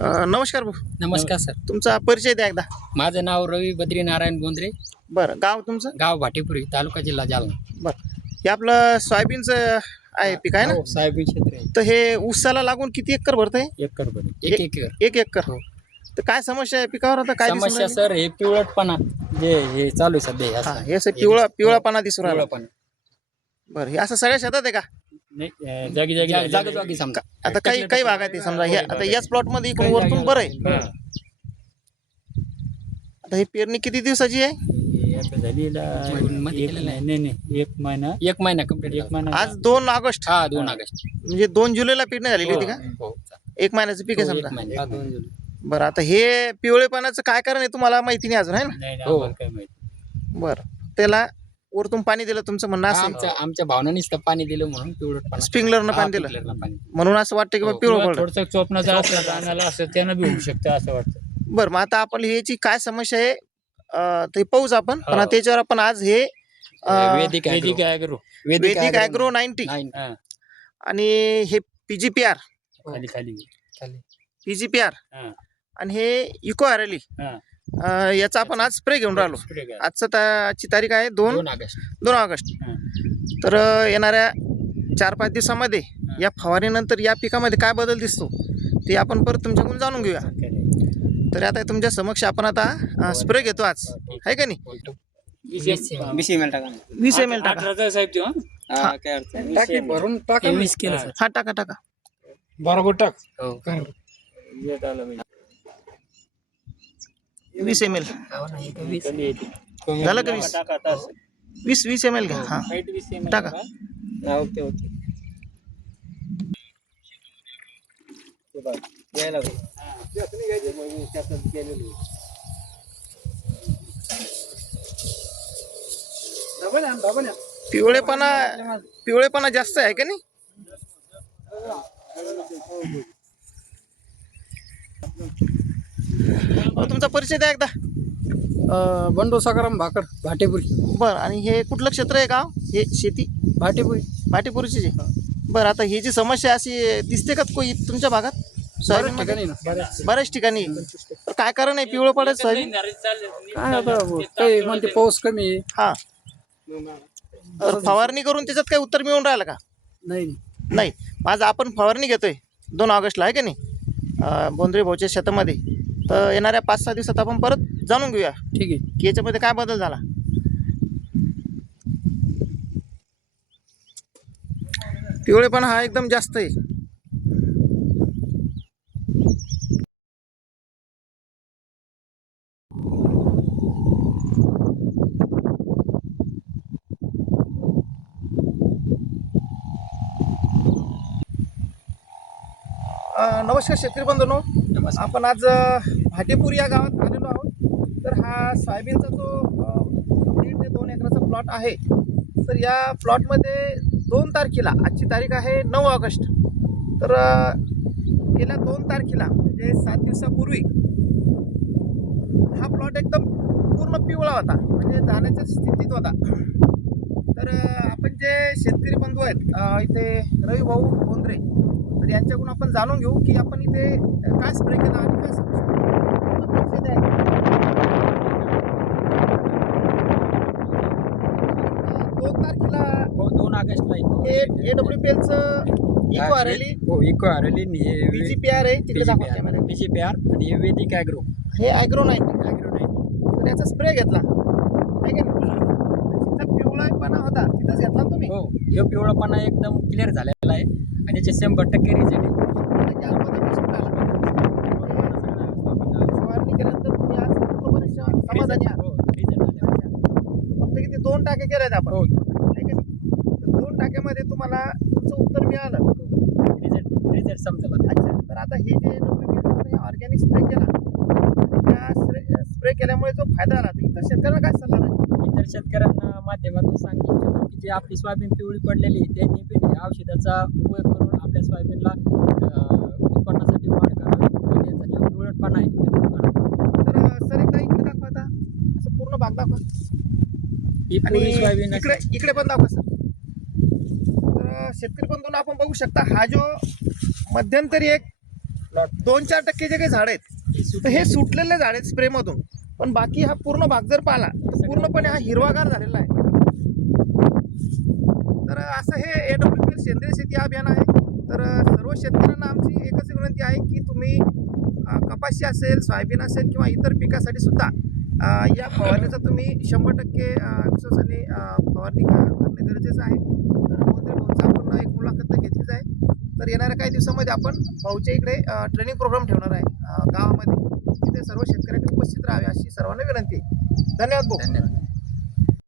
नमस्कार भाऊ. नमस्कार सर. तुमचा परिचय द्या एकदा. माझं नाव रवी बद्री नारायण बोंद्रे. बरं, गाव तुमचं? गाव भाटीपुरी, तालुका जिल्हा जालना. बरं, हे आपलं सोयाबीनचं आहे पीक आहे ना? हो, सोयाबीन क्षेत्र आहे. तर हे ऊसाला लागून किती एकर भरतंय? एकर एक एकर. 1 एकर. हो. तर काय समस्या आहे पिकावर आता? काय दिसून समस्या राहिली? सर हे पिवळटपणा जे हे चालू आहे सध्या हे हा, असं. हे असं पिवळापणा दिसून राहिला. पिवळपणा. बरं, हे असं सगळ्या शेतात आहे का? जागी समजा. आता काही भागात आहे समजा, हे आता याच प्लॉट मध्ये इकडून वरतून बरं आहे. आता ही पेरणी किती दिवसाची आहे? एक महिना कंप्लीट. आज 2 ऑगस्ट. हा, 2 ऑगस्ट. म्हणजे 2 जुलैला पेरणी झालेली होती का? हो. 1 महिन्याचं पीक आहे एक समजा. महिना. बरं, आता हे पिवळेपणाचं काय कारण आहे तुम्हाला माहिती नाही अजून, आहे ना? हो. बरं, त्याला वरतून पाणी दिलं तुमचं म्हणणं असेल. आमच्या भावनांनीच तर पाणी दिलं म्हणून पिवळटपणा. स्प्रिंकलरनं पाणी दिलं पाणी. म्हणून असं वाटतं की बा पिवळं पडलं. थोडंसं चोपणाचा असला कानाला असं त्यानं बी होऊ शकतं असं वाटतं. बरं, मग आता आपण ह्याची काय समस्या आहे ते पाहूच आपण. पण त्याच्यावर आपण आज हे वेदिक वैदिक ॲग्रो वैदिक ॲग्रो 90 हा, आणि हे PGPR खाली खाली PGPR हा, आणि हे इको आरली हा. याचा आपण आज स्प्रे घेऊन राहिलो. स्प्रे करा. आजची तारीख आहे 2 ऑगस्ट. हा. तर येणाऱ्या 4-5 दिवसामध्ये या फवारणीनंतर या पिकामध्ये काय बदल दिसतो ते आपण परत तुमच्याकडून जाणून घेऊया. तर आता तुमच्या समक्ष आपण आता स्प्रे घेतो आज, आहे का नाही? 20 ml टाका. 20 ml टाका. 18 साहेब ते हा. टाकी भरून टाका. 20 केलं सर. हा, टाका. बरोबर टाक. हो. 20 ml झालं का? 20 ml घ्या. हा, टाका. पिवळेपणा जास्त आहे का नाही? तुमचा परिचय द्या एकदा. बंडू सकाराम भाकर, भाटीपुरी. बरं, आणि हे कुठलं क्षेत्र आहे गाव? हे शेती भाटीपुरी. भाटीपुरीची जे. बरं, आता ही जी समस्या अशी दिसते का कोई तुमच्या भागात? सोयाबीन ठिकाणी ना. बऱ्याच ठिकाणी. तर काय कारण आहे पिवळं पडायचं सोयाबीन? काय आता काही म्हणते पाऊस कमी आहे. हा, तर फवारणी करून त्याच्यात काही उत्तर मिळून राहिलं का? नाही. आज आपण फवारणी घेतोय 2 ऑगस्टला, आहे का नाही, बोंद्रे भाऊच्या शेतामध्ये. तर येणाऱ्या 5-6 दिवसात आपण परत जाणून घेऊया ठीक आहे. की याच्यामध्ये काय बदल झाला. पिवळेपणा हा एकदम जास्त आहे. नमस्कार शेतकरी बंधूंनो. आपण आज भाटीपूर या गावात आलेलो आहोत. तर हा सोयाबीनचा जो 1.5 ते 2 एकराचा प्लॉट आहे. तर या प्लॉटमध्ये 2 तारखेला, आजची तारीख आहे 9 ऑगस्ट. तर गेल्या 2 तारखेला म्हणजे 7 दिवसापूर्वी हा प्लॉट एकदम पूर्ण पिवळा होता, म्हणजे जाण्याच्या स्थितीत होता. तर आपण जे शेतकरी बंधू आहेत इथे रवी भाऊ बोंद्रे, तर यांच्याकडून आपण जाणून घेऊ की आपण इथे काय स्प्रे केला आणि काय समस्या. 2 तारखेला 2 ऑगस्टला AWPLचं इको आरली, इको आरली PGPR आहे तिकडे दाखवा कॅमेरा. PGPR आणि वैदिक ॲग्रो. हे ॲग्रो 90. तर याचा स्प्रे घेतला, आहे का नाही? तिथं पिवळापणा होता तिथंच घेतला ना तुम्ही? हो, हे पिवळापणा एकदम क्लिअर झालेला आहे आणि त्याचे 100% रिझल्ट आहे. फवारणी केल्यानंतर तुम्ही आज पूर्णपणे समाधानी आहात. हो, result आलेला फक्त किती 2 टाके केले आहेत आपण, हो. आहे का नाही? तर 2 टाक्यामध्ये तुम्हाला तुमचं उत्तर मिळालं. रिझल्ट समजला. अच्छा, तर आता हे जे ऑर्गॅनिक स्प्रे केला, त्या स्प्रे केल्यामुळे जो फायदा झाला, तर इतर शेतकऱ्यांना काय सल्ला राहील? इतर शेतकऱ्यांना माध्यमातून सांगितलं इच्छितो की जे आपली सोयाबीन पिवळी पडलेली त्यांनी पण या औषधाचा उपयोग करून आपल्या सोयाबीनला उत्पन्नासाठी वाढ करावी आणि त्याचा जो पिवळटपणा आहे तो दूर करावा. तर सर एकदा इकडे दाखवा, आता असं पूर्ण भाग दाखवा. ही आणि पिवळी सोयाबीन इकडे पण दाखवा सर. तर शेतकरी बंधूंना आपण बघू शकता, हा जो मध्यंतरी एक प्लॉट 2-4% जे काही झाड आहेत तर हे सुटलेले झाड आहेत स्प्रेमधून, पण बाकी हा पूर्ण भाग जर पाहिला तर पूर्णपणे हा हिरवागार झालेला आहे. तर असं हे AWPL सेंद्रिय शेती अभियान आहे. तर सर्व शेतकऱ्यांना आमची एकच विनंती आहे की तुम्ही कपाशी असेल, सोयाबीन असेल किंवा इतर पिकासाठी सुद्धा या फवारणीचा तुम्ही 100% विश्वासाने फवारणी करणे गरजेचं आहे. तर मोहनदेव भाऊंचा आपण एक मुलाखत तर घेतलीच आहे. तर येणाऱ्या काही दिवसामध्ये आपण भाऊच्या इकडे ट्रेनिंग प्रोग्राम ठेवणार आहे गावामध्ये. तिथे सर्व शेतकऱ्यांनी उपस्थित राहावे अशी सर्वांना विनंती आहे. धन्यवाद भाऊ. धन्यवाद.